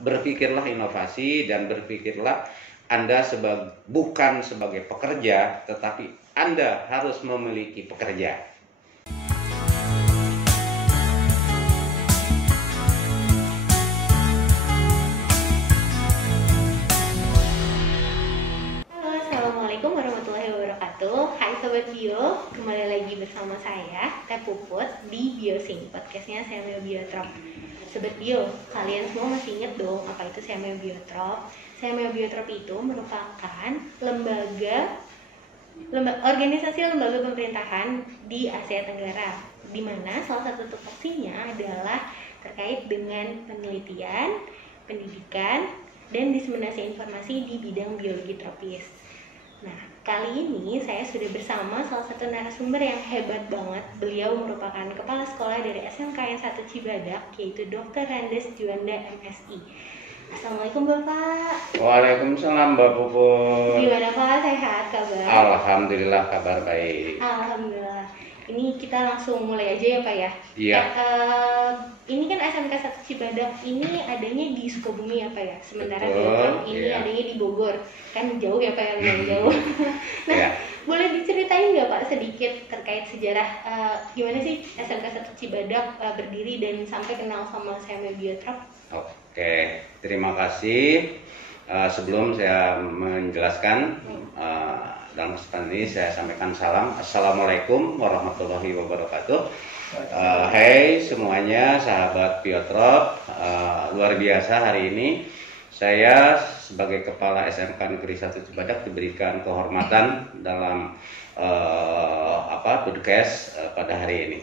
berpikirlah inovasi dan berpikirlah Anda bukan sebagai pekerja, tetapi Anda harus memiliki pekerja. Assalamualaikum warahmatullahi wabarakatuh. Hai Sobat Bio, kembali lagi bersama saya, Teh Puput, di Biosing, podcastnya Semeo Biotrop. Sobat Bio, kalian semua masih ingat dong apa itu Semeo Biotrop? Semeo Biotrop itu merupakan organisasi lembaga pemerintahan di Asia Tenggara, di mana salah satu tupoksinya adalah terkait dengan penelitian, pendidikan, dan diseminasi informasi di bidang biologi tropis. Nah, kali ini saya sudah bersama salah satu narasumber yang hebat banget. Beliau merupakan kepala sekolah dari SMK yang 1 Cibadak, yaitu Dr. Randes Juanda MSI. Assalamualaikum Bapak. Waalaikumsalam Mbak Puput. Gimana Pak, sehat kabar? Alhamdulillah kabar baik. Alhamdulillah. Ini kita langsung mulai aja ya Pak ya? Iya. Ini kan SMK 1 Cibadak ini adanya di Sukabumi ya Pak ya? Sementara Betul, Biotrop ini iya. adanya di Bogor. Kan jauh ya Pak ya, lumayan jauh. Nah, Iya. boleh diceritain nggak Pak sedikit terkait sejarah gimana sih SMK 1 Cibadak berdiri dan sampai kenal sama Semeo Biotrop? Oke, terima kasih. Sebelum saya menjelaskan, dalam kesempatan ini saya sampaikan salam. Assalamualaikum warahmatullahi wabarakatuh. Hai semuanya, sahabat Biotrop. Luar biasa hari ini saya sebagai Kepala SMK Negeri 1 Cibadak diberikan kehormatan dalam podcast pada hari ini.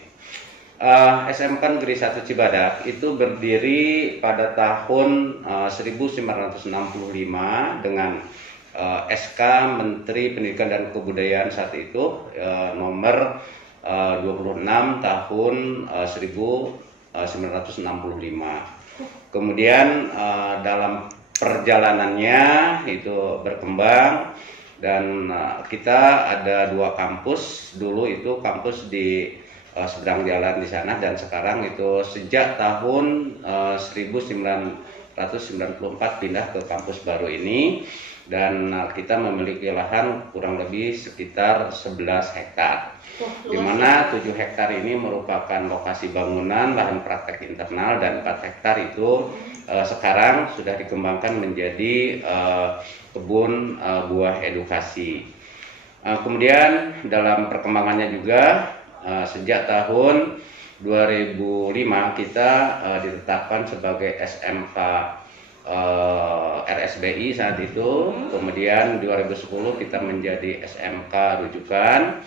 SMK Negeri 1 Cibadak itu berdiri pada tahun 1965 dengan SK Menteri Pendidikan dan Kebudayaan saat itu nomor 26 tahun 1965. Kemudian dalam perjalanannya itu berkembang dan kita ada 2 kampus. Dulu itu kampus di seberang jalan di sana, dan sekarang itu sejak tahun 1994 pindah ke kampus baru ini, dan kita memiliki lahan kurang lebih sekitar 11 hektar, di mana 7 hektar ini merupakan lokasi bangunan, lahan praktek internal, dan 4 hektar itu sekarang sudah dikembangkan menjadi kebun buah edukasi. Kemudian dalam perkembangannya juga sejak tahun 2005 kita ditetapkan sebagai SMK RSBI saat itu. Kemudian 2010 kita menjadi SMK rujukan.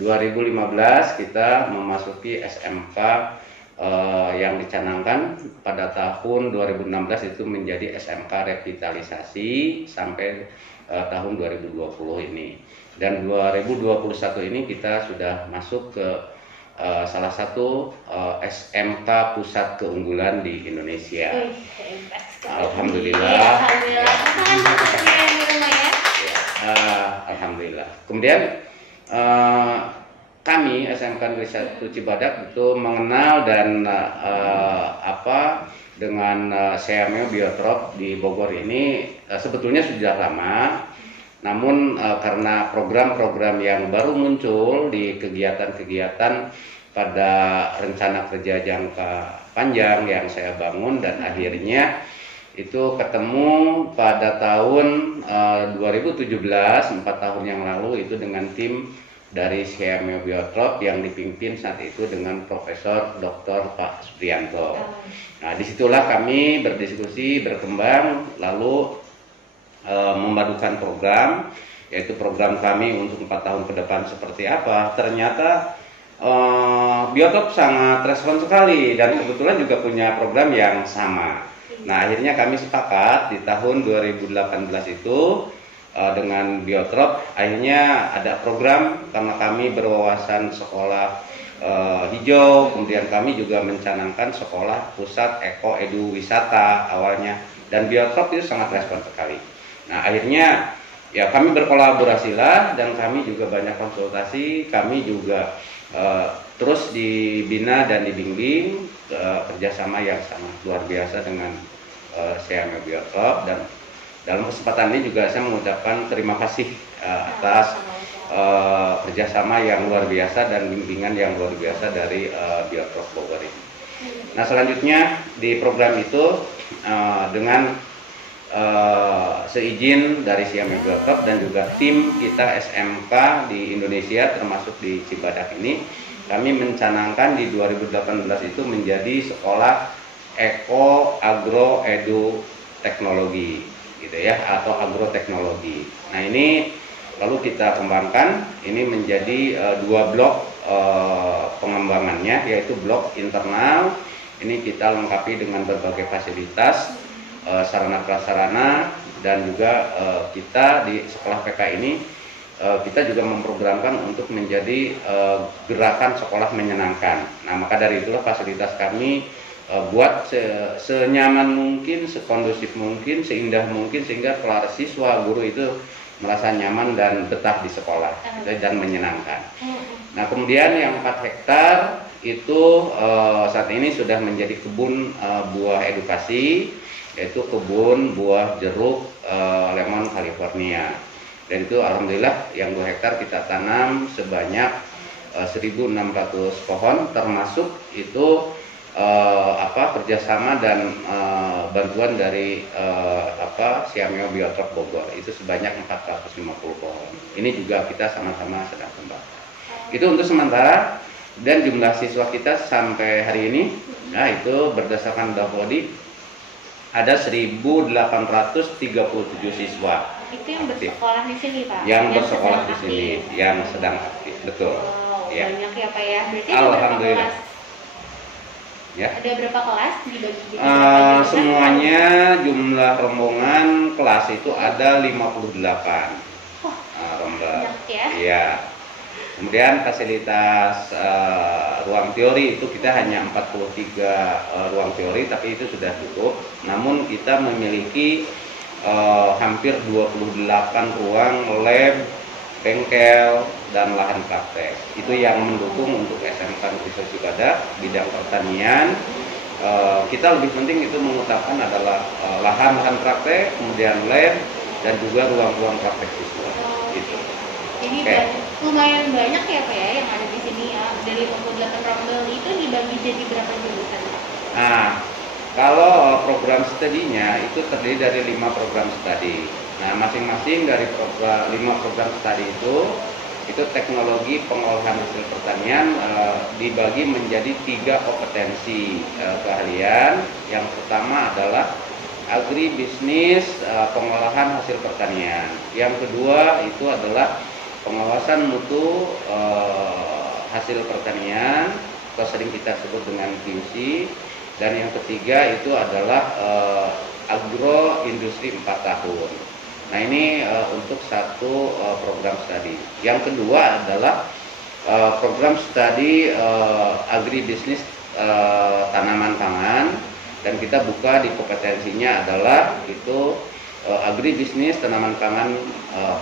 2015 kita memasuki SMK yang dicanangkan pada tahun 2016 itu menjadi SMK revitalisasi sampai tahun 2020 ini. Dan 2021 ini kita sudah masuk ke salah satu SMK pusat keunggulan di Indonesia. Alhamdulillah. Alhamdulillah. Kemudian kami SMK Negeri 1 Cibadak itu mengenal dan dengan Semeo Biotrop di Bogor ini sebetulnya sudah lama. Namun karena program-program yang baru muncul di kegiatan-kegiatan pada rencana kerja jangka panjang yang saya bangun, dan akhirnya itu ketemu pada tahun 2017, 4 tahun yang lalu itu dengan tim dari Semeo Biotrop yang dipimpin saat itu dengan Profesor Dr. Pak Supriyanto. Nah, disitulah kami berdiskusi, berkembang, lalu memadukan program, yaitu program kami untuk 4 tahun ke depan seperti apa. Ternyata Biotrop sangat respon sekali, dan kebetulan juga punya program yang sama. Nah, akhirnya kami sepakat di tahun 2018 itu dengan Biotrop, akhirnya ada program karena kami berwawasan sekolah hijau, kemudian kami juga mencanangkan sekolah pusat eko edu wisata awalnya, dan Biotrop itu sangat respon sekali. Nah, akhirnya ya kami berkolaborasilah, dan kami juga banyak konsultasi, kami juga terus dibina dan dibimbing kerjasama yang sangat luar biasa dengan Siameo Biotrop, dan dalam kesempatan ini juga saya mengucapkan terima kasih atas kerjasama yang luar biasa dan bimbingan yang luar biasa dari Biotrop Bogor ini. Nah, selanjutnya di program itu dengan seizin dari Siameo Biotrop dan juga tim kita SMK di Indonesia termasuk di Cibadak ini, kami mencanangkan di 2018 itu menjadi sekolah Eko Agro Edu Teknologi gitu ya, atau agroteknologi. Nah, ini lalu kita kembangkan ini menjadi dua blok pengembangannya, yaitu blok internal. Ini kita lengkapi dengan berbagai fasilitas sarana prasarana, dan juga kita di sekolah PK ini kita juga memprogramkan untuk menjadi gerakan sekolah menyenangkan. Nah, maka dari itulah fasilitas kami buat senyaman mungkin, sekondusif mungkin, seindah mungkin, sehingga para siswa guru itu merasa nyaman dan betah di sekolah dan menyenangkan. Nah, kemudian yang 4 hektar itu saat ini sudah menjadi kebun buah edukasi, yaitu kebun buah jeruk lemon California. Dan itu alhamdulillah yang 2 hektar kita tanam sebanyak 1.600 pohon, termasuk itu kerjasama dan bantuan dari Siameo Biotrop Bogor itu sebanyak 450 pohon. Ini juga kita sama-sama sedang kembangkan. Itu untuk sementara, dan jumlah siswa kita sampai hari ini, nah itu berdasarkan Davodi ada 1.837 siswa. Itu yang bersekolah di sini, Pak? Yang bersekolah di sini, yang sedang aktif, betul. Ya. Banyak ya, Pak ya. Berarti alhamdulillah. Ya. Ada berapa kelas dibagi? Semuanya jumlah rombongan kelas itu ada 58. Wah, rombongan. Ya. Iya. Kemudian fasilitas ruang teori itu kita hanya 43 ruang teori, tapi itu sudah cukup. Namun kita memiliki hampir 28 ruang lab, bengkel, dan lahan praktek. Itu yang mendukung untuk SMK Negeri Cibadak bidang pertanian. Kita lebih penting itu mengutamakan adalah lahan praktek, kemudian lab, dan juga ruang-ruang praktek siswa. Gitu. Jadi lumayan banyak ya, Pak ya, yang ada di sini ya. Dari 58 rombel itu dibagi jadi berapa jurusan? Nah, kalau program studinya itu terdiri dari 5 program studi. Nah, masing-masing dari 5 program studi itu teknologi pengolahan hasil pertanian dibagi menjadi 3 kompetensi keahlian. Yang pertama adalah agribisnis pengolahan hasil pertanian. Yang kedua itu adalah pengawasan mutu hasil pertanian, atau sering kita sebut dengan QC. Dan yang ketiga itu adalah agro industri 4 tahun. Nah, ini untuk satu program studi. Yang kedua adalah program studi agribisnis tanaman pangan, dan kita buka di kompetensinya adalah itu agribisnis tanaman pangan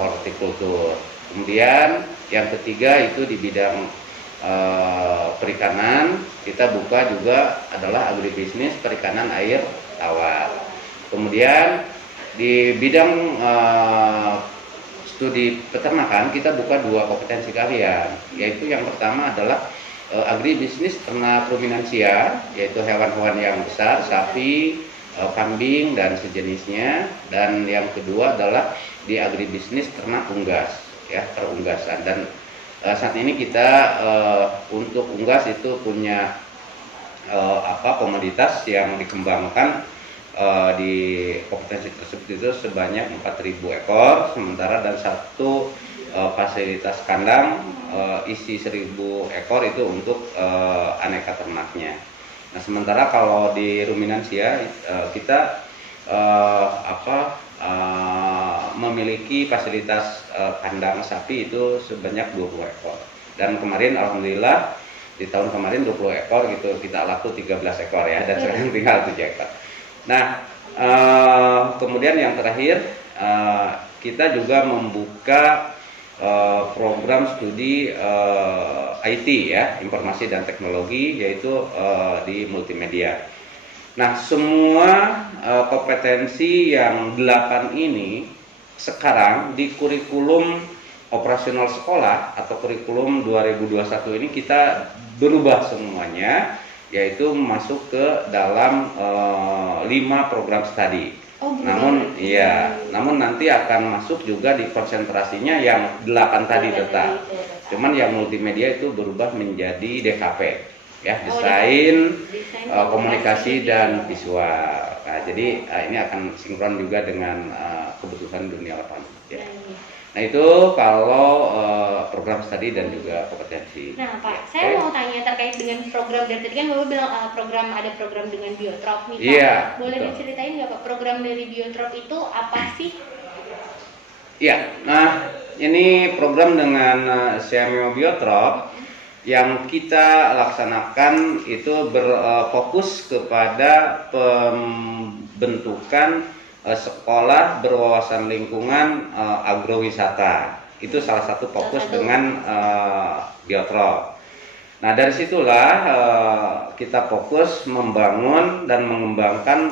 hortikultur. Kemudian yang ketiga itu di bidang perikanan, kita buka juga adalah agribisnis perikanan air tawar. Kemudian di bidang studi peternakan kita buka 2 kompetensi keahlian, yaitu yang pertama adalah agribisnis ternak ruminansia, yaitu hewan-hewan yang besar, sapi, kambing, dan sejenisnya. Dan yang kedua adalah di agribisnis ternak unggas, ya, perunggasan. Dan saat ini kita untuk unggas itu punya komoditas yang dikembangkan di kompetensi tersebut itu sebanyak 4.000 ekor, sementara dan satu fasilitas kandang isi 1.000 ekor itu untuk aneka ternaknya. Nah, sementara kalau di ruminansia kita memiliki fasilitas kandang sapi itu sebanyak 20 ekor. Dan kemarin alhamdulillah di tahun kemarin 20 ekor gitu, kita laku 13 ekor ya, dan sekarang tinggal 7 ekor. Nah, kemudian yang terakhir kita juga membuka program studi IT ya, informasi dan teknologi, yaitu di multimedia. Nah, semua kompetensi yang 8 ini sekarang di kurikulum operasional sekolah atau kurikulum 2021 ini kita berubah semuanya, yaitu masuk ke dalam 5 program studi. Oh, namun nanti akan masuk juga di konsentrasinya yang 8 tadi tetap. Cuman yang multimedia itu berubah menjadi DKP, ya, desain, komunikasi dan visual. Nah, jadi ini akan sinkron juga dengan kebutuhan dunia lapangan kerja. Nah, itu kalau program studi dan juga kompetensi. Nah, Pak, saya mau tanya terkait dengan program, dari tadi kan Bapak bilang ada program dengan Biotrop nih, Pak. Iya, boleh betul. diceritain nggak Pak, program dari Biotrop itu apa sih? Iya, nah ini program dengan CMO Biotrop yang kita laksanakan itu berfokus kepada pembentukan sekolah berwawasan lingkungan agrowisata. Itu salah satu fokus dengan Biotrop. Nah, dari situlah kita fokus membangun dan mengembangkan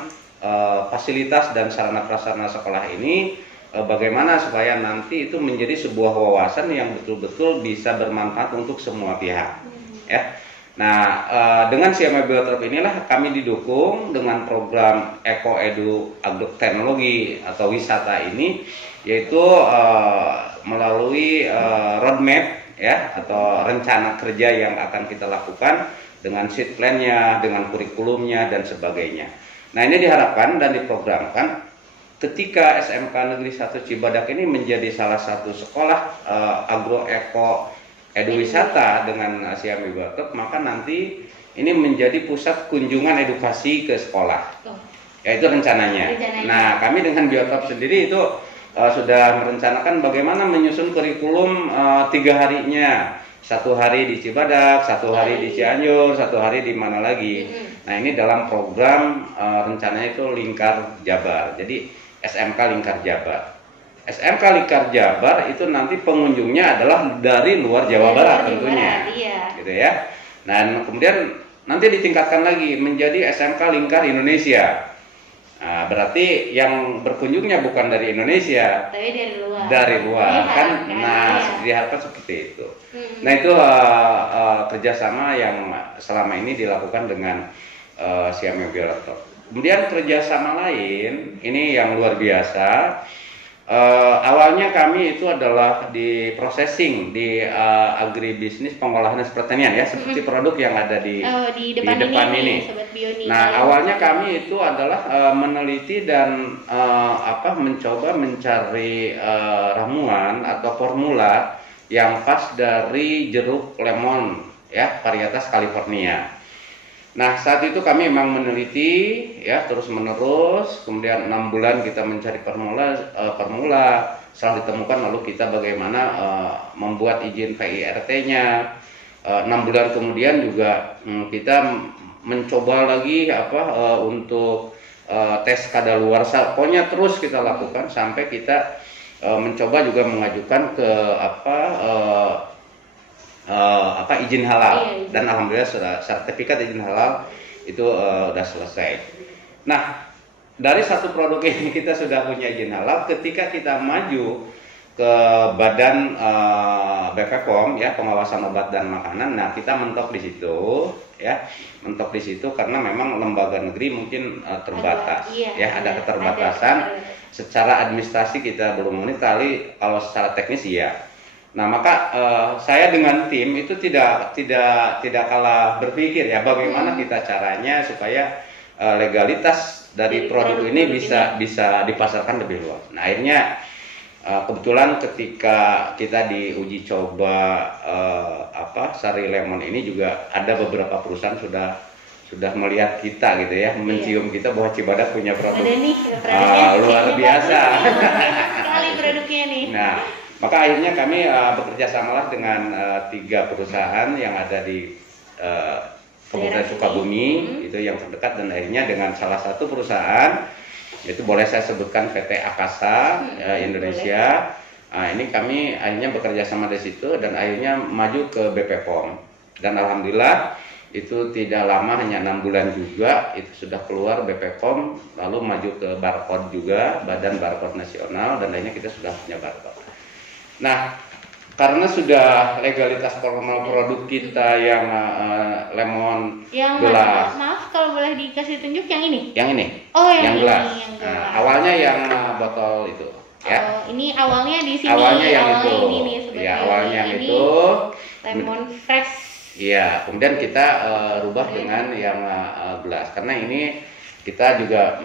fasilitas dan sarana prasarana sekolah ini, bagaimana supaya nanti itu menjadi sebuah wawasan yang betul-betul bisa bermanfaat untuk semua pihak, ya. Nah, dengan CMO Biotrop inilah kami didukung dengan program Eko Edu Agroteknologi atau wisata ini, yaitu melalui roadmap, ya, atau rencana kerja yang akan kita lakukan dengan sheet plan-nya, dengan kurikulumnya dan sebagainya. Nah, ini diharapkan dan diprogramkan ketika SMK Negeri 1 Cibadak ini menjadi salah satu sekolah agro eko eduwisata dengan CMO Biotrop, maka nanti ini menjadi pusat kunjungan edukasi ke sekolah. Ya, itu rencananya. Nah, kami dengan Biotrop sendiri itu sudah merencanakan bagaimana menyusun kurikulum 3 harinya. 1 hari di Cibadak, 1 hari di Cianjur, 1 hari di mana lagi. Nah, ini dalam program rencananya itu Lingkar Jabar. Jadi SMK Lingkar Jabar. SMK Lingkar Jabar itu nanti pengunjungnya adalah dari luar Jawa Barat tentunya, gitu ya. Dan kemudian nanti ditingkatkan lagi menjadi SMK Lingkar Indonesia. Nah, berarti yang berkunjungnya bukan dari Indonesia, tapi dari luar, kan? Nah, diharapkan seperti itu. Nah, itu kerjasama yang selama ini dilakukan dengan CMO Biotrop. Kemudian kerjasama lain ini yang luar biasa. Awalnya kami itu adalah di processing di agribisnis pengolahan dan pertanian, ya, seperti produk yang ada di depan ini. Sobat Bioni. Nah, awalnya kami itu adalah meneliti dan mencoba mencari ramuan atau formula yang pas dari jeruk lemon, ya, varietas California. Nah, saat itu kami memang meneliti, ya, terus menerus, kemudian 6 bulan kita mencari formula, setelah ditemukan lalu kita bagaimana membuat izin PIRT-nya. 6 bulan kemudian juga kita mencoba lagi untuk tes kadaluarsa. Pokoknya terus kita lakukan sampai kita mencoba juga mengajukan ke izin halal, dan alhamdulillah sertifikat izin halal itu sudah selesai. Nah, dari satu produk ini kita sudah punya izin halal. Ketika kita maju ke badan BPOM, ya, pengawasan obat dan makanan, nah kita mentok di situ, ya, mentok di situ karena memang lembaga negeri mungkin terbatas, ada keterbatasan. Secara administrasi kita belum memenuhi, kali kalau secara teknis ya. Nah, maka saya dengan tim itu tidak kalah berpikir, ya, bagaimana kita caranya supaya legalitas dari produk ini bisa dipasarkan lebih luas. Nah, akhirnya kebetulan ketika kita diuji coba sari lemon ini juga ada beberapa perusahaan sudah melihat kita, gitu ya, mencium kita bahwa Cibadak punya produk luar biasa. Sekali produknya nih. Nah, maka akhirnya kami bekerja samalah dengan 3 perusahaan yang ada di Kabupaten Sukabumi, itu yang terdekat, dan akhirnya dengan salah satu perusahaan, itu boleh saya sebutkan PT Akasa Indonesia. Nah, ini kami akhirnya bekerja sama di situ dan akhirnya maju ke BPOM. Dan alhamdulillah Itu tidak lama, hanya 6 bulan juga itu sudah keluar BPOM, lalu maju ke barcode juga, Badan Barcode Nasional, dan lainnya kita sudah punya barcode. Nah, karena sudah legalitas formal produk kita yang lemon Yang gelas. maaf kalau boleh dikasih tunjuk yang ini. Yang ini. Oh, yang gelas. ini, yang gelas. Nah, awalnya yang botol itu. Ya. Oh, ini awalnya di sini. Awalnya yang awalnya itu. Ini nih, Ya, awalnya yang ini itu. lemon fresh. Iya, kemudian kita rubah dengan yang gelas, karena ini kita juga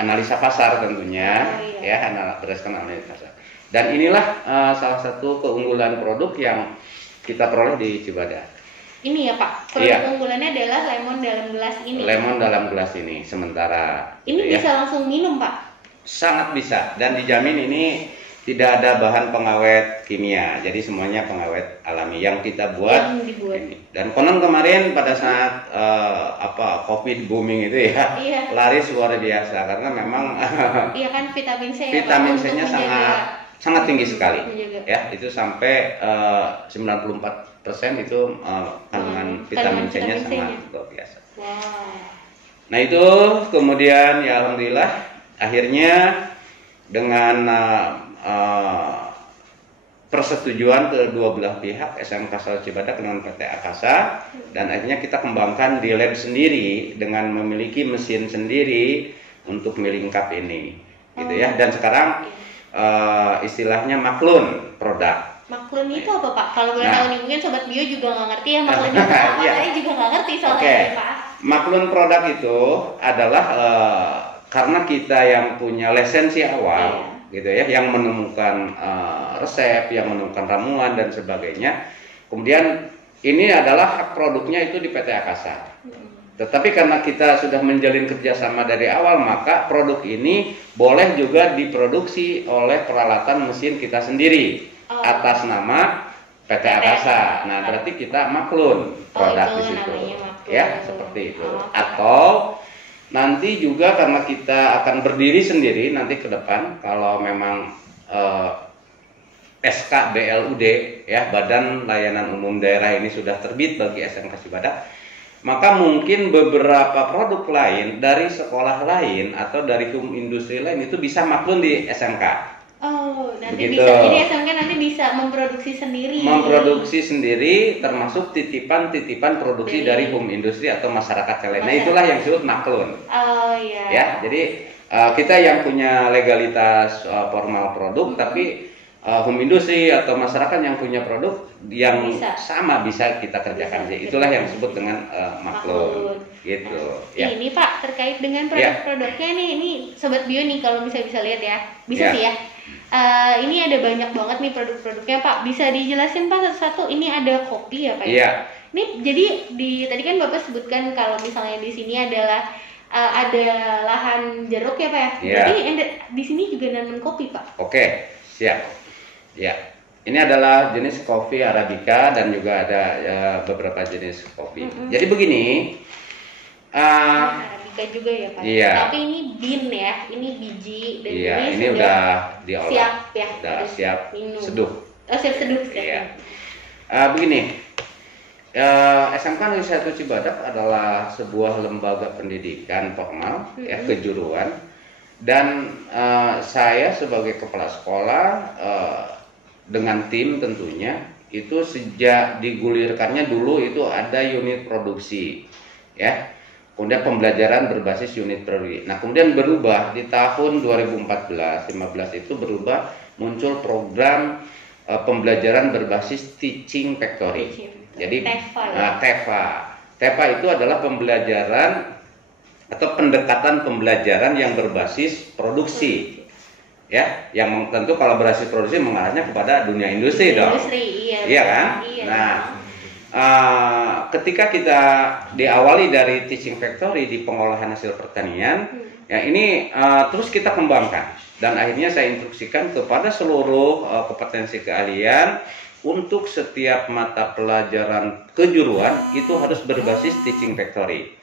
analisa pasar tentunya, Oh, iya. ya, berdasarkan analisa pasar. Dan inilah salah satu keunggulan produk yang kita peroleh di Cibadak. Ini ya Pak, produk unggulannya adalah lemon dalam gelas ini. Lemon dalam gelas ini, sementara. Ini gitu, bisa langsung minum Pak? Sangat bisa, dan dijamin ini tidak ada bahan pengawet kimia, jadi semuanya pengawet alami yang kita buat. Yang dibuat. Ini. Dan konon kemarin pada saat COVID booming itu ya, Iya. laris luar biasa karena memang Iya kan vitamin C. vitamin Pak, C-nya untuk menjaga. sangat tinggi sekali, Menjaga. ya, itu sampai 94% itu kandungan vitamin C-nya vitamin C-nya. sangat luar biasa. Wow. Nah itu kemudian ya alhamdulillah akhirnya dengan persetujuan kedua belah pihak, SMK Sal Cibadak dengan PT Akasa, dan akhirnya kita kembangkan di lab sendiri dengan memiliki mesin sendiri untuk milling cup ini, gitu ya. Dan sekarang istilahnya maklun produk. Maklun itu apa Pak? Kalau boleh tahu nih, mungkin Sobat Bio juga nggak ngerti ya maklun itu apa. Iya. Saya juga nggak ngerti soalnya ini, Pak. Maklun produk itu adalah karena kita yang punya lisensi awal, gitu ya, yang menemukan resep, yang menemukan ramuan dan sebagainya. Kemudian ini adalah hak produknya itu di PT Akasa. Tetapi karena kita sudah menjalin kerjasama dari awal, maka produk ini boleh juga diproduksi oleh peralatan mesin kita sendiri atas nama PT Akasa. Nah, berarti kita maklun produk di situ, ya, seperti itu. Atau nanti juga karena kita akan berdiri sendiri nanti ke depan, kalau memang SK BLUD, ya, Badan Layanan Umum Daerah ini sudah terbit bagi SMK Cibadak, maka mungkin beberapa produk lain dari sekolah lain atau dari industri lain itu bisa maklun di SMK. Oh, nanti Begitu. bisa. Jadi SMK nanti bisa memproduksi sendiri. Memproduksi sendiri, termasuk titipan-titipan produksi dari home industri atau masyarakat lain. Nah, itulah yang disebut maklun. Oh iya. Ya, jadi kita yang punya legalitas formal produk, tapi home industri atau masyarakat yang punya produk yang sama bisa kita kerjakan. Itulah yang disebut dengan maklun. Gitu. Ya. Ini Pak, terkait dengan produk-produknya nih, ini Sobat Bio nih kalau bisa lihat ya, bisa sih ya. Ini ada banyak banget nih produk-produknya Pak. Bisa dijelasin Pak satu-satu? Ini ada kopi ya Pak? Iya. Ini jadi tadi kan Bapak sebutkan kalau misalnya di sini adalah ada lahan jeruk ya Pak ya? Iya. Jadi di sini juga nanam kopi Pak? Oke, siap. Ya. Ini adalah jenis kopi Arabica dan juga ada beberapa jenis kopi. Jadi begini. Arabica juga ya Pak. Iya. Tapi ini bean ya, ini biji dan ini udah diolah. Siap ya. Udah siap minum. seduh. Oh, siap seduh. Iya. Begini. SMK Negeri 1 Cibadak adalah sebuah lembaga pendidikan formal, ya, kejuruan, dan saya sebagai kepala sekolah dengan tim tentunya itu sejak digulirkannya dulu itu ada unit produksi, ya, kemudian pembelajaran berbasis unit produksi. Nah, kemudian berubah di tahun 2014-15 itu berubah, muncul program pembelajaran berbasis teaching factory. Jadi TEFA itu adalah pembelajaran atau pendekatan pembelajaran yang berbasis produksi, ya, yang tentu kalau berbasis produksi mengarahnya kepada dunia industri dong. Iya kan? Iya. Nah, ketika kita diawali dari teaching factory di pengolahan hasil pertanian, ya ini terus kita kembangkan dan akhirnya saya instruksikan kepada seluruh kompetensi keahlian untuk setiap mata pelajaran kejuruan itu harus berbasis teaching factory,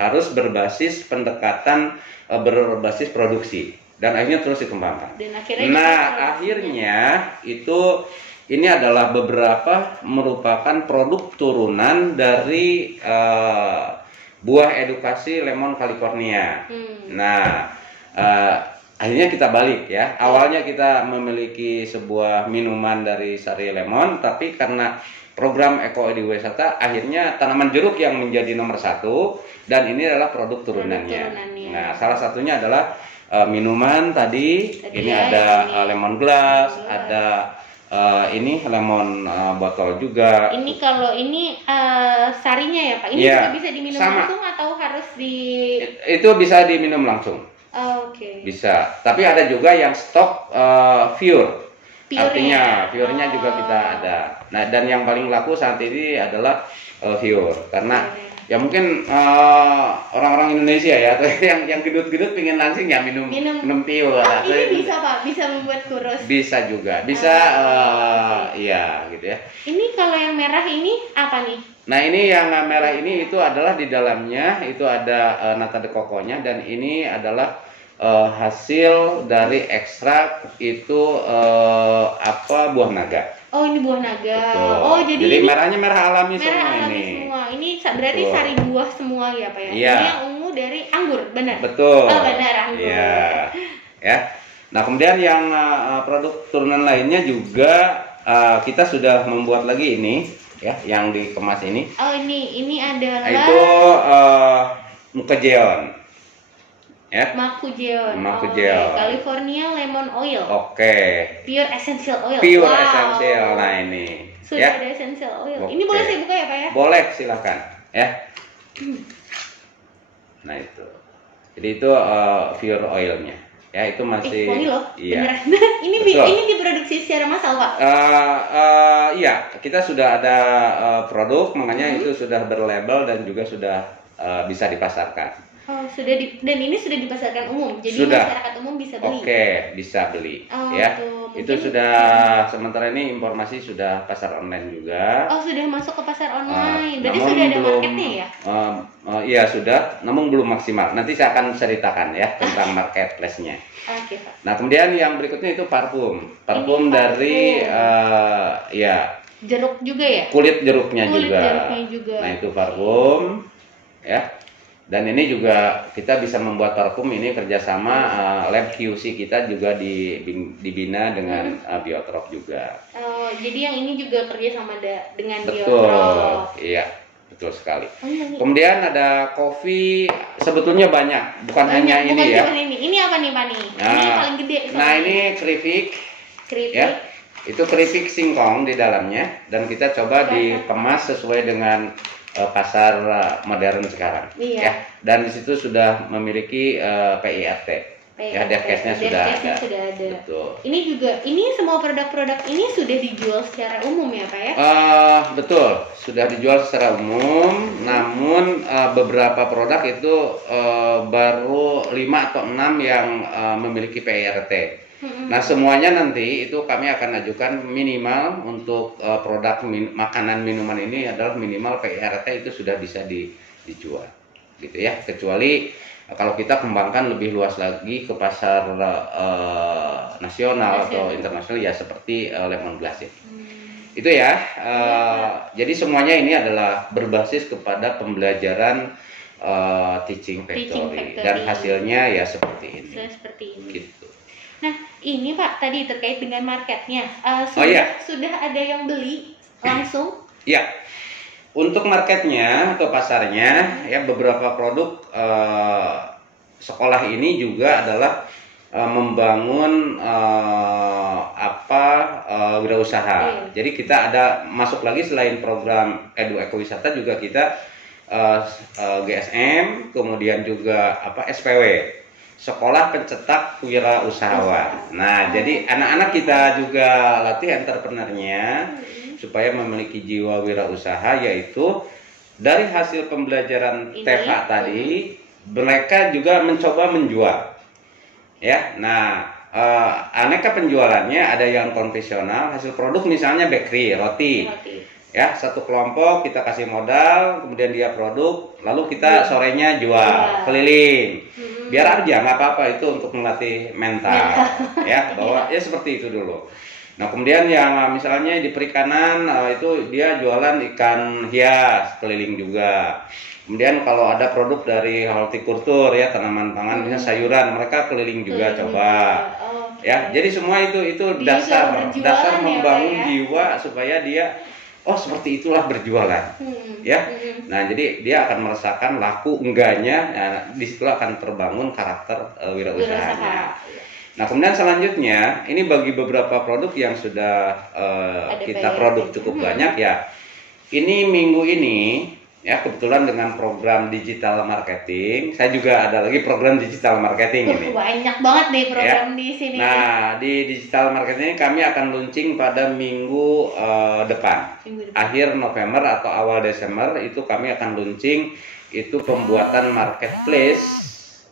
harus berbasis pendekatan berbasis produksi, dan akhirnya terus dikembangkan. Akhirnya itu ini adalah beberapa merupakan produk turunan dari buah edukasi lemon California. Nah, akhirnya kita balik ya. Awalnya kita memiliki sebuah minuman dari sari lemon, tapi karena program Eko Ediwisata, akhirnya tanaman jeruk yang menjadi nomor satu, dan ini adalah produk turunannya. Nah, salah satunya adalah minuman tadi ini ya, ada lemon glass, ada ini lemon botol juga. Ini kalau ini sarinya ya Pak, ini ya, juga bisa diminum langsung atau harus di? Itu bisa diminum langsung. Oke. Bisa, tapi ada juga yang stok pure. Artinya ya? pure-nya juga kita ada. Nah, dan yang paling laku saat ini adalah pure, karena ya mungkin orang-orang Indonesia ya, atau yang gedut-gedut pengen langsing ya minum pure. Ini bisa Pak, bisa membuat kurus. Bisa juga, bisa iya gitu ya. Ini kalau yang merah ini apa nih? Nah, ini yang merah ini itu adalah di dalamnya itu ada nata de coco-nya, dan ini adalah hasil dari ekstrak itu buah naga. Oh, ini buah naga. Betul. Oh, jadi ini merahnya merah alami merah semua alami ini. Semua. Ini berarti Betul. sari buah semua ya Pak ya? Iya. Ini yang ungu dari anggur, benar? Betul. Oh, benar, anggur. Iya. Ya. Nah, kemudian yang produk turunan lainnya juga kita sudah membuat lagi ini ya, yang dikemas ini. Oh, ini adalah Itu Mukajeon. Ya. Makujeon. Makujeon. California lemon oil. Oke. Pure essential oil. Pure Wow. essential. Nah, ini. Sudah ada essential oil. Oke. Ini boleh saya buka ya Pak ya? Boleh, silakan ya. Nah, itu. Jadi itu pure oilnya. Ya, itu masih Wangi loh, iya. beneran. Betul. ini diproduksi secara massal Pak? Iya, kita sudah ada produk, makanya itu sudah berlabel dan juga sudah bisa dipasarkan. Oh, dan ini sudah dipasarkan umum, jadi Sudah. masyarakat umum bisa beli. Oke, bisa beli. Oh, ya. tuh. Itu sudah sementara ini informasi sudah pasar online juga. Oh, sudah masuk ke pasar online. Berarti Namun sudah ada belum, marketnya ya? Iya sudah, namun belum maksimal. Nanti saya akan ceritakan ya tentang marketplace-nya. Oke, Pak. Nah, kemudian yang berikutnya itu parfum. Parfum dari ya jeruk juga ya? kulit jeruknya juga. Jeruknya juga. Nah, itu parfum ya. Dan ini juga kita bisa membuat parfum ini kerjasama lab QC kita juga dibina dengan Biotrop juga. Oh, jadi yang ini juga kerjasama dengan Betul, Biotrop. iya, betul sekali. Oh, iya. Kemudian ada kopi, sebetulnya banyak, bukan hanya ini ya. Ini apa nih Pak nih? Ini paling gede. Nah, ini keripik. Ya, itu keripik singkong di dalamnya, dan kita coba dikemas sesuai dengan pasar modern sekarang. Iya. Ya, dan di situ sudah memiliki PIRT. Ya, Devkesnya sudah ada. Betul. Ini semua produk-produk ini sudah dijual secara umum ya Pak ya? Betul, sudah dijual secara umum. Namun beberapa produk itu baru 5 atau 6 yang memiliki PIRT. Nah, semuanya nanti itu kami akan ajukan minimal untuk produk makanan minuman ini adalah minimal PIRT itu sudah bisa dijual, gitu ya. Kecuali kalau kita kembangkan lebih luas lagi ke pasar nasional atau internasional ya, seperti lemon glass ini. Itu ya. Jadi semuanya ini adalah berbasis kepada pembelajaran teaching factory, dan hasilnya ya seperti ini. Gitu. Nah, ini Pak tadi terkait dengan marketnya, sudah ada yang beli langsung? Ya, untuk marketnya atau pasarnya ya, beberapa produk sekolah ini juga adalah membangun wirausaha. Jadi kita ada masuk lagi selain program Edu Ekowisata juga kita GSM, kemudian juga SPW. Sekolah Pencetak Wirausahawan. Nah, jadi anak-anak kita juga latih entrepreneurnya supaya memiliki jiwa wirausaha, yaitu dari hasil pembelajaran TEFA tadi, mereka juga mencoba menjual. Ya, nah aneka penjualannya ada yang konvensional, hasil produk misalnya bakery, roti. Ya, satu kelompok kita kasih modal, kemudian dia produk, lalu kita sorenya jual keliling. Biar aja, nggak apa-apa, itu untuk melatih mental. Ya, bahwa ya seperti itu dulu. Nah, kemudian yang misalnya di perikanan itu dia jualan ikan hias keliling juga. Kemudian kalau ada produk dari hortikultur ya, tanaman pangan misalnya sayuran, mereka keliling juga coba. Ya, jadi semua itu dasar membangun jiwa supaya dia seperti itulah berjualan. Ya. Nah, jadi dia akan merasakan laku enggaknya, di situ akan terbangun karakter wirausahanya. Nah, kemudian selanjutnya ini bagi beberapa produk yang sudah kita produk cukup banyak ya. Ini minggu ini ya kebetulan dengan program digital marketing, saya juga ada lagi program digital marketing ini. Banyak banget deh program di sini. Nah, di digital marketing kami akan launching pada minggu depan. Akhir November atau awal Desember itu kami akan launching itu pembuatan marketplace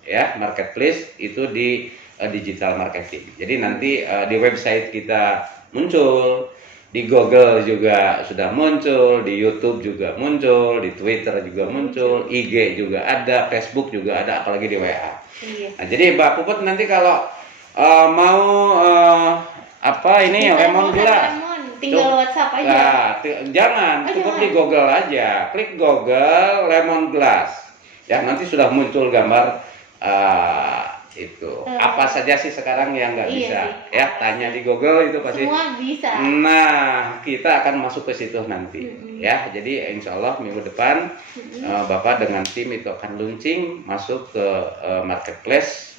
ya, marketplace itu di digital marketing. Jadi nanti di website kita muncul, di Google juga sudah muncul, di YouTube juga muncul, di Twitter juga muncul, IG juga ada, Facebook juga ada, apalagi di WA. Iya. Nah, jadi Mbak Puput nanti kalau mau lemon glass, tinggal WhatsApp aja. Nah, jangan, cukup di Google aja, klik Google lemon glass. Ya, nanti sudah muncul gambar itu apa saja sih sekarang yang nggak bisa sih. Ya tanya di Google itu pasti semua bisa. Nah, kita akan masuk ke situ nanti ya, jadi insya Allah minggu depan Bapak dengan tim itu akan launching masuk ke marketplace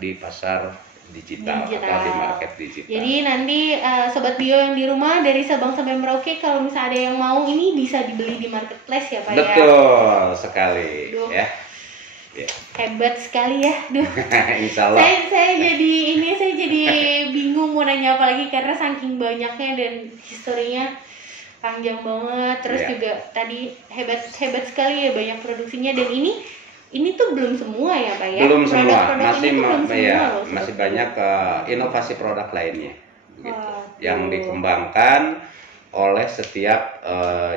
di pasar digital atau di market digital. Jadi nanti sobat bio yang di rumah dari Sabang sampai Merauke kalau misalnya ada yang mau ini bisa dibeli di marketplace ya Pak. Betul sekali. Duh. Ya. Yeah. Hebat sekali ya, Insya Allah. Saya jadi bingung mau nanya apa lagi karena saking banyaknya dan historinya panjang banget. Terus juga tadi hebat sekali ya, banyak produksinya, dan ini tuh belum semua ya Pak ya. Belum semua, masih banyak inovasi produk lainnya, gitu, yang dikembangkan oleh setiap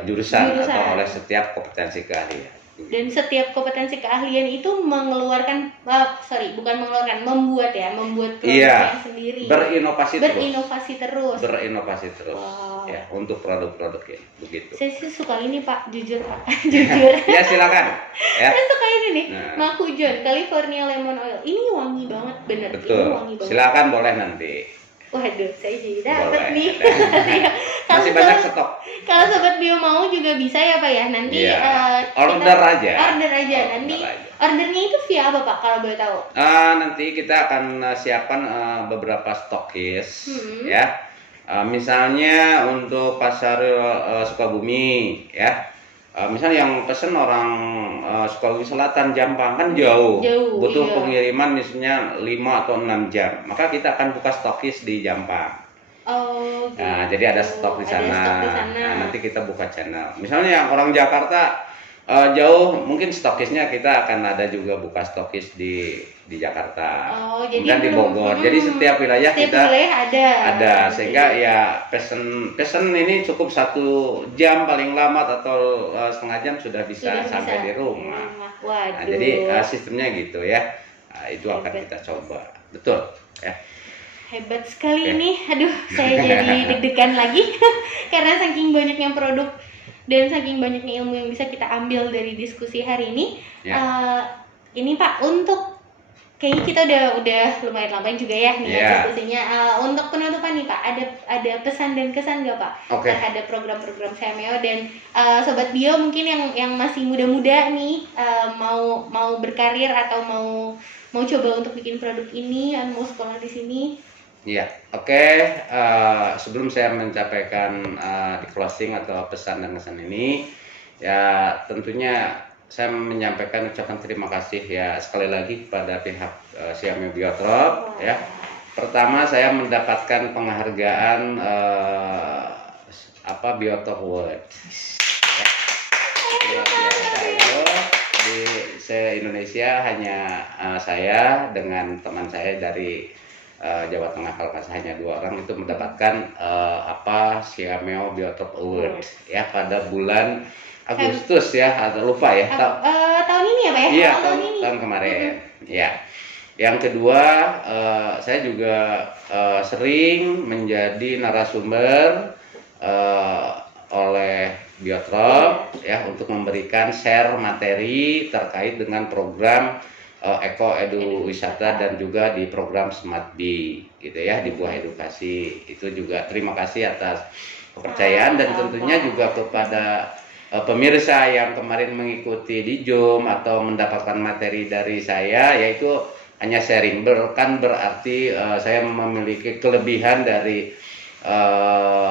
jurusan atau oleh setiap kompetensi keahlian. Dan setiap kompetensi keahlian itu membuat produk yang sendiri. Berinovasi terus. Wow. Ya, untuk produk-produk ini begitu. Saya sih suka ini Pak, jujur Pak. Jujur. Ya, silakan. Ya. Saya suka ini nih, Makujon California Lemon Oil. Ini wangi banget, bener. Betul. Ini wangi banget. Silakan, boleh nanti. Waduh, saya jadi dapat nih. Masih banyak stok. Kalau sobat bio mau juga bisa ya Pak ya. Nanti order aja. Nanti ordernya itu via apa Pak kalau boleh tahu? Nanti kita akan siapkan beberapa stokis ya. Misalnya untuk pasar Sukabumi ya. Misalnya yang pesen orang Sukabumi Selatan, Jampang kan jauh butuh pengiriman misalnya 5 atau 6 jam, maka kita akan buka stokis di Jampang. Gitu. Nah, jadi ada stok di sana. Nah, nanti kita buka channel. Misalnya yang orang Jakarta jauh, mungkin stokisnya kita akan ada juga buka stokis di Jakarta. Kemudian di Bogor. Jadi setiap wilayah ada sehingga ya pesen ini cukup 1 jam paling lambat atau setengah jam sudah bisa sampai di rumah. Nah, jadi sistemnya gitu ya. Nah, itu akan kita coba. Betul ya. Hebat sekali ini. Aduh, saya jadi deg-degan lagi karena saking banyaknya produk dan saking banyaknya ilmu yang bisa kita ambil dari diskusi hari ini. Ini Pak, untuk kayaknya kita udah lumayan lama juga ya nih diskusinya. Untuk penutupan nih Pak, ada pesan dan kesan nggak Pak terhadap program-program Seameo dan sobat bio mungkin yang masih muda-muda nih, mau berkarir atau mau coba untuk bikin produk ini, mau sekolah di sini? Iya, sebelum saya menyampaikan di closing atau pesan dan kesan ini, ya tentunya saya menyampaikan ucapan terima kasih ya sekali lagi kepada pihak Seameo Biotrop ya. Pertama saya mendapatkan penghargaan Biotrop Award. Ya, di se-Indonesia hanya saya dengan teman saya dari Jawa Tengah, kalau hanya 2 orang itu mendapatkan Seameo Biotrop Award ya pada bulan Agustus ya, atau lupa ya. Tahun ini ya Pak ya? Iya, tahun kemarin. Ya. Yang kedua, saya juga sering menjadi narasumber oleh Biotrop ya untuk memberikan share materi terkait dengan program Eko Edu Wisata dan juga di program Smart Bee gitu ya di Buah Edukasi. Itu juga terima kasih atas kepercayaan dan tentunya juga kepada pemirsa yang kemarin mengikuti di Zoom atau mendapatkan materi dari saya, yaitu hanya sharing, kan berarti saya memiliki kelebihan dari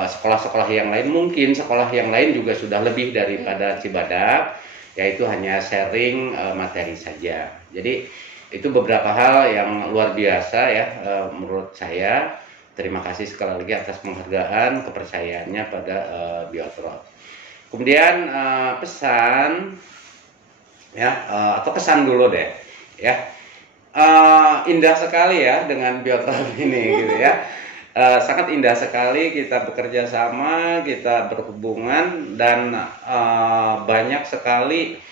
sekolah-sekolah yang lain. Mungkin sekolah yang lain juga sudah lebih daripada Cibadak, yaitu hanya sharing materi saja. Jadi itu beberapa hal yang luar biasa ya menurut saya. Terima kasih sekali lagi atas penghargaan kepercayaannya pada Biotrop. Kemudian pesan ya atau kesan dulu deh ya. Indah sekali ya dengan Biotrop ini gitu ya. Sangat indah sekali kita bekerja sama, kita berhubungan dan banyak sekali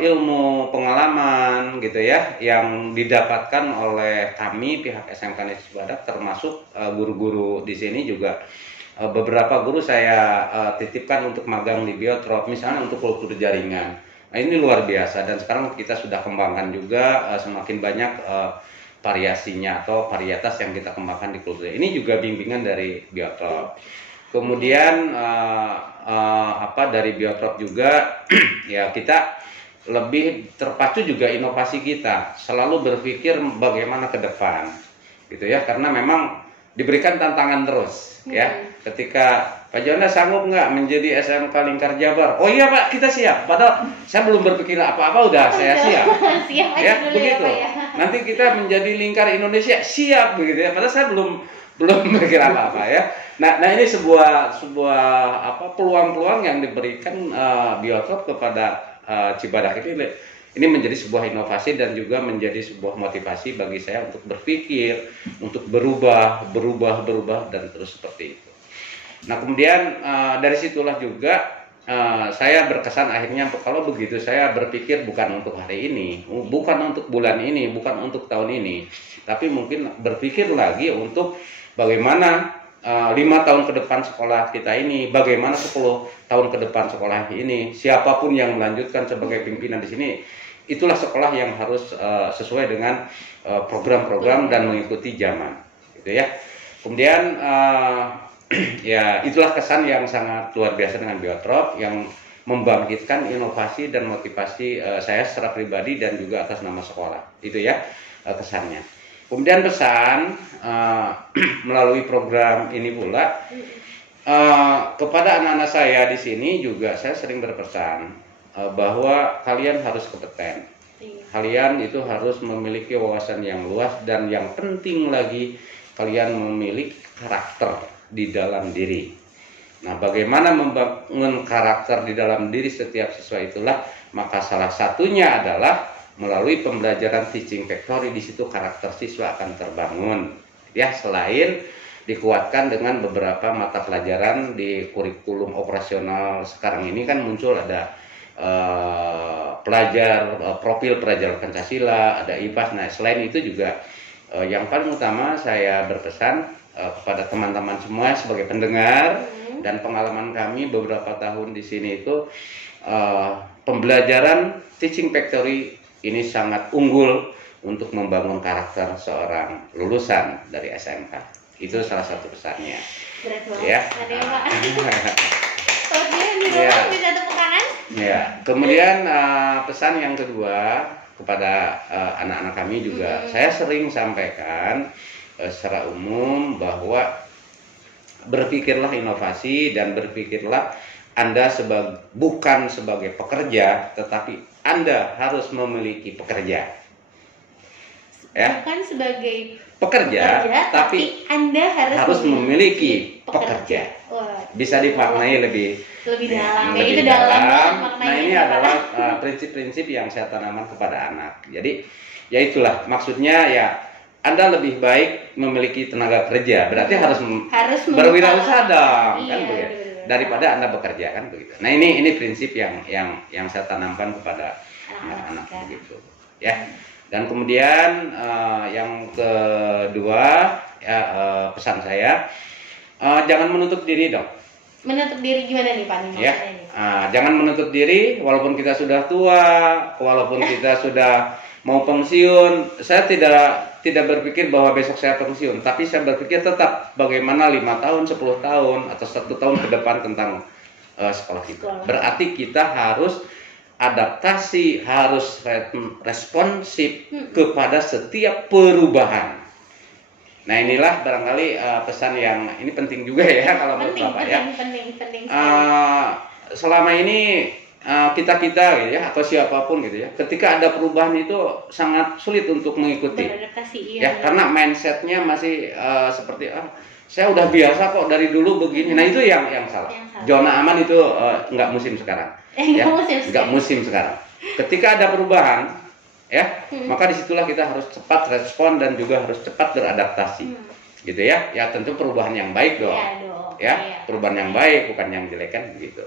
ilmu pengalaman gitu ya yang didapatkan oleh kami pihak SMK Negeri Cibadak, termasuk guru-guru di sini juga. Beberapa guru saya titipkan untuk magang di Biotrop, misalnya untuk kultur jaringan. Nah, ini luar biasa dan sekarang kita sudah kembangkan juga semakin banyak variasinya atau varietas yang kita kembangkan di kultur. Ini juga bimbingan dari Biotrop. Kemudian dari Biotrop juga ya kita lebih terpacu juga inovasi kita, selalu berpikir bagaimana ke depan gitu ya, karena memang diberikan tantangan terus ya. Ketika Pak Jonda sanggup nggak menjadi SMK Lingkar Jabar? Oh iya Pak, kita siap. Padahal saya belum berpikir apa-apa, udah saya siap. Siap aja Ya dulu begitu. ya, Pak, ya. Nanti kita menjadi Lingkar Indonesia, siap begitu ya. Padahal saya belum berpikir apa-apa ya. Nah ini sebuah peluang-peluang yang diberikan Biotrop kepada Cibadak ini menjadi sebuah inovasi dan juga menjadi sebuah motivasi bagi saya untuk berpikir, untuk berubah dan terus seperti itu. Nah kemudian dari situlah juga saya berkesan akhirnya kalau begitu saya berpikir bukan untuk hari ini, bukan untuk bulan ini, bukan untuk tahun ini, tapi mungkin berpikir lagi untuk bagaimana 5 tahun ke depan sekolah kita ini, bagaimana 10 tahun ke depan sekolah ini, siapapun yang melanjutkan sebagai pimpinan di sini, itulah sekolah yang harus sesuai dengan program-program dan mengikuti zaman, gitu ya. Kemudian ya itulah kesan yang sangat luar biasa dengan Biotrop yang membangkitkan inovasi dan motivasi saya secara pribadi dan juga atas nama sekolah. Itu ya kesannya. Kemudian pesan melalui program ini pula kepada anak-anak saya di sini juga saya sering berpesan bahwa kalian harus kompeten. Kalian itu harus memiliki wawasan yang luas dan yang penting lagi kalian memiliki karakter di dalam diri. Nah, bagaimana membangun karakter di dalam diri setiap siswa itulah, maka salah satunya adalah melalui pembelajaran teaching factory. Di situ karakter siswa akan terbangun. Ya, selain dikuatkan dengan beberapa mata pelajaran di kurikulum operasional sekarang ini kan muncul ada profil pelajar Pancasila, ada IPAS. Nah, selain itu juga yang paling utama saya berpesan kepada teman-teman semua sebagai pendengar dan pengalaman kami beberapa tahun di sini itu pembelajaran teaching factory ini sangat unggul untuk membangun karakter seorang lulusan dari SMK. Itu salah satu pesannya. Berat banget. Ya. Ya. Bisa tepuk tangan? Ya. Kemudian pesan yang kedua kepada anak-anak kami juga saya sering sampaikan secara umum bahwa berpikirlah inovasi dan berpikirlah Anda bukan sebagai pekerja, tetapi Anda harus memiliki pekerja. Ya. Bukan sebagai pekerja tapi Anda harus memiliki pekerja. Wah, bisa dimaknai lebih dalam. Lebih itu dalam. Nah ini adalah prinsip-prinsip yang saya tanamkan kepada anak. Jadi ya itulah maksudnya ya. Anda lebih baik memiliki tenaga kerja, berarti harus berwirausaha dong, kan begitu. Daripada Anda bekerja kan begitu. Nah ini prinsip yang saya tanamkan kepada anak-anak begitu, ya. Dan kemudian yang kedua ya, pesan saya, jangan menutup diri dong. Menutup diri gimana nih Pak? Ya, jangan menutup diri walaupun kita sudah tua, walaupun kita sudah mau pensiun. Saya tidak berpikir bahwa besok saya pensiun, tapi saya berpikir tetap bagaimana 5 tahun, 10 tahun atau 1 tahun ke depan tentang sekolah itu. Berarti kita harus adaptasi, harus responsif kepada setiap perubahan. Nah, inilah barangkali pesan yang ini penting juga ya kalau menurut Bapak ya. Penting. Selama ini kita gitu ya, atau siapapun gitu ya, ketika ada perubahan itu sangat sulit untuk mengikuti. Beradaptasi, ya, karena mindsetnya masih seperti saya udah biasa kok dari dulu begini. Nah, itu yang salah. Zona aman itu nggak musim sekarang. Nggak musim sekarang. Ketika ada perubahan, ya, maka disitulah kita harus cepat respon dan juga harus cepat beradaptasi, gitu ya. Ya tentu perubahan yang baik dong, ya, perubahan yang baik bukan yang jelek kan begitu.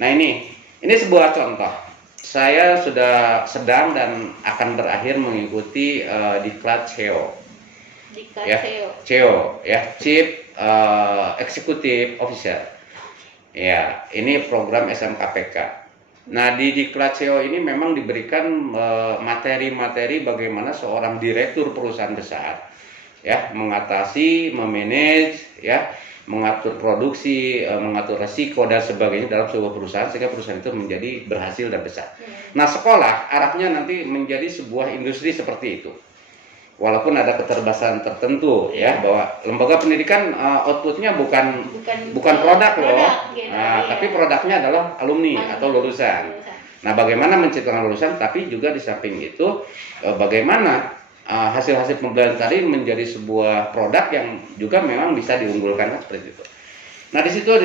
Nah ini sebuah contoh. Saya sudah sedang dan akan berakhir mengikuti diklat CEO, ya, CEO, ya, Chief Executive Officer. Ya, ini program SMKPK. Nah, di diklat CEO ini memang diberikan materi-materi bagaimana seorang direktur perusahaan besar ya mengatasi, memanage, ya, mengatur produksi, mengatur resiko dan sebagainya dalam sebuah perusahaan sehingga perusahaan itu menjadi berhasil dan besar. Nah, sekolah arahnya nanti menjadi sebuah industri seperti itu. Walaupun ada keterbatasan tertentu ya, bahwa lembaga pendidikan outputnya bukan produk loh, tapi produknya adalah alumni atau lulusan. Nah, bagaimana menciptakan lulusan, tapi juga di samping itu bagaimana hasil-hasil pembelajaran tadi menjadi sebuah produk yang juga memang bisa diunggulkan seperti itu. Nah, di situ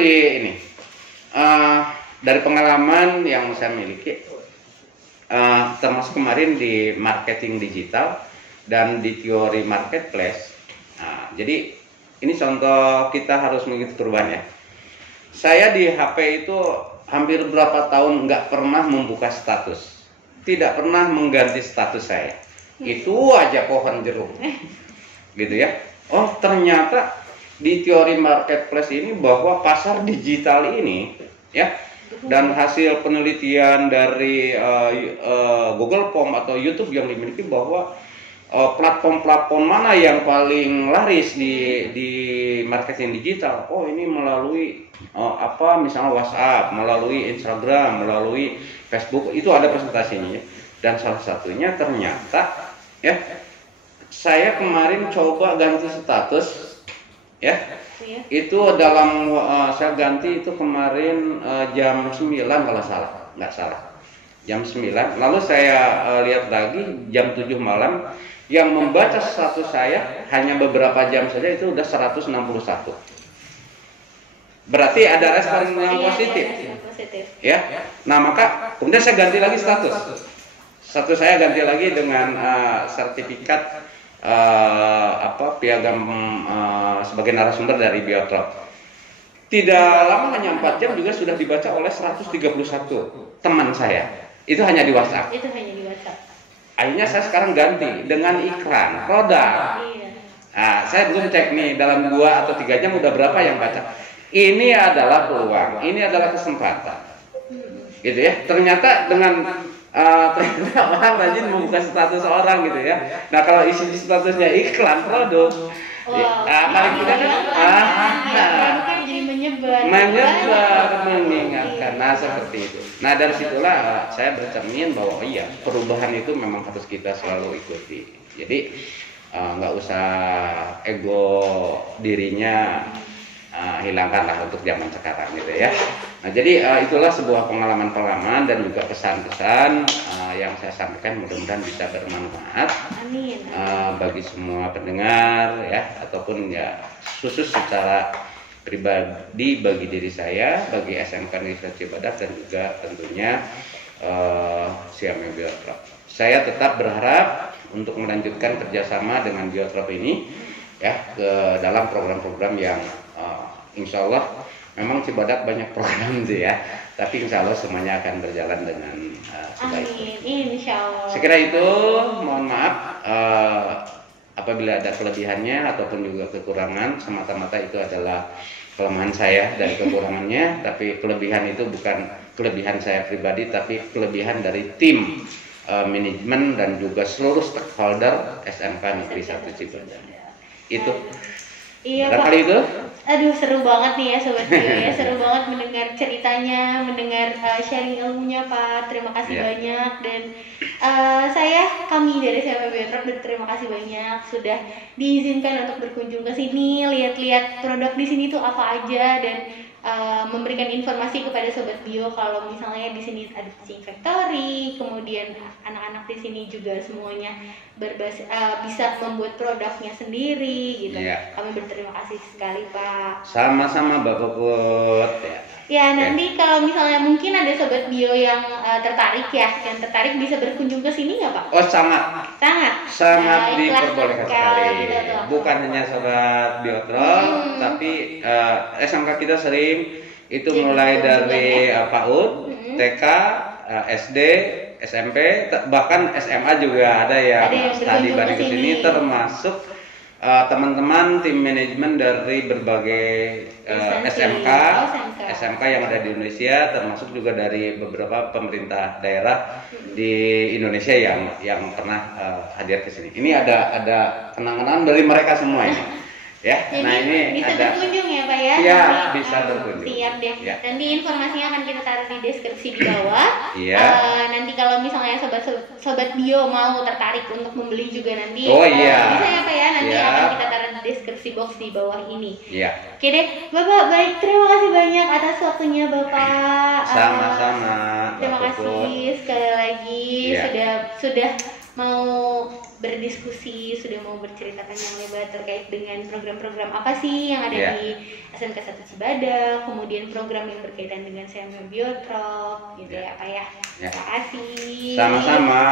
dari pengalaman yang saya miliki, termasuk kemarin di marketing digital dan di teori marketplace. Nah, jadi ini contoh kita harus mengikuti perubahan ya. Saya di HP itu hampir berapa tahun nggak pernah membuka status, tidak pernah mengganti status saya. Itu aja pohon jeruk, gitu ya. Oh, ternyata di teori marketplace ini bahwa pasar digital ini ya, dan hasil penelitian dari Google Form atau YouTube yang dimiliki bahwa platform-platform mana yang paling laris di marketing digital. Oh, ini melalui misalnya WhatsApp, melalui Instagram, melalui Facebook, itu ada presentasinya. Dan salah satunya ternyata ya, saya kemarin coba ganti status ya. Itu dalam saya ganti itu kemarin jam 9 kalau nggak salah. Jam 9. Lalu saya lihat lagi jam 7 malam. Yang membaca status saya hanya beberapa jam saja itu udah 161. Berarti ada respon yang positif. Ya. Nah, maka kemudian saya ganti lagi status. Status saya ganti lagi dengan sertifikat piagam sebagai narasumber dari Biotrop. Tidak lama, hanya 4 jam juga sudah dibaca oleh 131 teman saya. Itu hanya di WhatsApp. Akhirnya saya sekarang ganti dengan iklan produk. Nah, saya belum cek nih dalam 2 atau 3 jam udah berapa yang baca. Ini adalah peluang, ini adalah kesempatan, gitu ya. Ternyata dengan orang rajin membuka status orang gitu ya. Nah, kalau isi statusnya iklan produk, paling tidak kan jadi menyebar, mengingatkan. Nah, seperti itu. Nah, dari situlah saya bercermin bahwa iya, perubahan itu memang harus kita selalu ikuti. Jadi nggak usah ego dirinya hilangkanlah untuk zaman sekarang gitu ya. Nah, jadi itulah sebuah pengalaman-pengalaman dan juga pesan-pesan yang saya sampaikan, mudah-mudahan bisa bermanfaat. Amin. Bagi semua pendengar ya, ataupun ya khusus secara pribadi bagi diri saya, bagi SMK Negeri Cibadak dan juga tentunya Siamang Biotrop. Saya tetap berharap untuk melanjutkan kerjasama dengan Biotrop ini ya ke dalam program-program yang insya Allah memang Cibadak banyak program sih ya, tapi insya Allah semuanya akan berjalan dengan sebaik. Amin, insya Allah. Sekira itu, mohon maaf apabila ada kelebihannya ataupun juga kekurangan, semata-mata itu adalah kelemahan saya dan kekurangannya, tapi kelebihan itu bukan kelebihan saya pribadi, tapi kelebihan dari tim manajemen dan juga seluruh stakeholder SMK Negeri 1 Cibadak. Itu. Iya, Pak. Itu? Aduh, seru banget nih ya Sobat Bio ya. Seru banget mendengar ceritanya, mendengar sharing ilmunya Pak. Terima kasih banyak. Dan kami dari SMA Biotrop berterima kasih banyak sudah diizinkan untuk berkunjung ke sini, lihat-lihat produk di sini tuh apa aja, dan memberikan informasi kepada Sobat Bio kalau misalnya di sini ada Kucing Factory, kemudian anak-anak di sini juga semuanya bisa membuat produknya sendiri gitu. Kami berterima kasih sekali Pak. Sama-sama Mbak Puput ya. Ya, nanti kalau misalnya mungkin ada Sobat Bio yang tertarik bisa berkunjung ke sini nggak Pak? Oh, sangat diperbolehkan sekali. Gitu, bukan hanya Sobat Biotrop, tapi SMK kita sering itu mulai dari PAUD, TK, SD, SMP, bahkan SMA juga ada yang studi bareng ke sini, termasuk teman-teman tim manajemen dari berbagai SMK yang ada di Indonesia, termasuk juga dari beberapa pemerintah daerah di Indonesia yang pernah hadir ke sini. Ini ada kenang-kenangan dari mereka semua ini. Ya, jadi nah ini bisa ada berkunjung ya Pak ya? Iya, bisa berkunjung. Siap deh. Ya. Nanti informasinya akan kita taruh di deskripsi di bawah. Iya. Nanti kalau misalnya sobat Bio mau tertarik untuk membeli juga nanti. Iya. Bisa ya Pak ya? Nanti akan kita taruh di deskripsi box di bawah ini. Iya. Oke deh, Bapak baik. Terima kasih banyak atas waktunya Bapak. Sama-sama. Terima kasih sekali lagi sudah mau berdiskusi, sudah mau bercerita panjang lebar terkait dengan program-program apa sih yang ada di SMK 1 Cibadak, kemudian program yang berkaitan dengan SMA Biotrop gitu ya Pak ya. Terima kasih. Sama-sama.